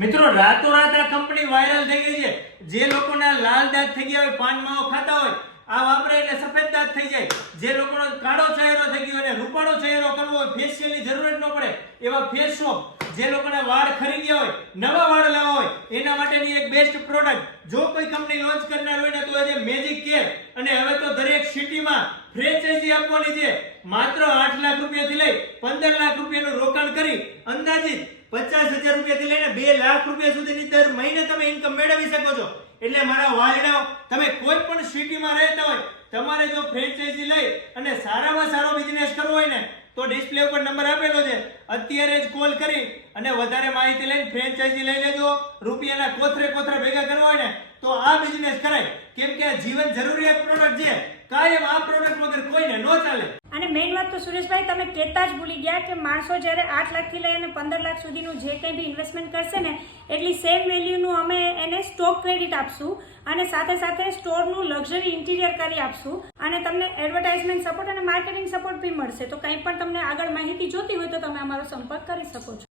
મિત્રો, રાતોરાત આ કંપની વાયરલ થઈ ગઈ છે. જે લોકોના લાલ દાંત થઈ ગયા હોય, પાન માવો ખાતા હોય, આ વાપરે એટલે સફેદ દાંત થઈ જાય. જે લોકોનો કાળો ચહેરો થઈ ગયો અને રૂપાળો ચહેરો કરવો હોય ફેશિયલની જરૂરત ન પડે. એવા ફેસ શોપ જે લોકોના વાળ ખરી ગયા હોય, નવા વાળ લાવવા હોય, એના માટેની એક બેસ્ટ પ્રોડક્ટ જો કોઈ કંપની લોન્ચ કરનાર હોય ને, તો એ મેજિક કેર અને હવે તો દરેક સિટીમાં ફ્રેન્ચાઇઝી આપવાની છે. માત્ર આઠ લાખ રૂપિયાથી લઈ પંદર લાખ રૂપિયાનું રોકાણ કરી અંદાજિત પચાસ હજાર રૂપિયાથી લઈને બે લાખ રૂપિયા સુધીની દર મહિને તમે ઇન્કમ મેળવી શકો છો. એટલે મારા વાયડાઓ તમે કોઈ પણ સિટીમાં રહેતા હોય, તમારે જો ફ્રેન્ચાઇઝી લઈ અને સારામાં સારો બિઝનેસ કરવો હોય ને, તો ડિસ્પ્લે ઉપર નંબર આપેલો છે. અત્યારે જ કોલ કરી અને વધારે માહિતી લઈને ફ્રેન્ચાઇઝી લઈ લેજો. રૂપિયાના કોથરે કોથરા ભેગા કરવા હોય ને, તો આ બિઝનેસ કરાય. કેમ કે આ જીવન જરૂરિયાત પ્રોડક્ટ છે. કાયમ આ પ્રોડક્ટ વગર કોઈને ન ચાલે. મેઇન વાત તો સુરેશભાઈ, તમે કહેતા જ ભૂલી ગયા કે માણસો જ્યારે આઠ લાખથી લઈ અને પંદર લાખ સુધીનું જે કંઈ બી ઇન્વેસ્ટમેન્ટ કરશે ને, એટલી સેમ વેલ્યુનું અમે એને સ્ટોક ક્રેડિટ આપશું અને સાથે સાથે સ્ટોરનું લક્ઝરી ઇન્ટિરિયર કરી આપશું અને તમને એડવર્ટાઇઝમેન્ટ સપોર્ટ અને માર્કેટિંગ સપોર્ટ બી મળશે. તો કંઈ પણ તમને આગળ માહિતી જોતી હોય તો તમે અમારો સંપર્ક કરી શકો છો.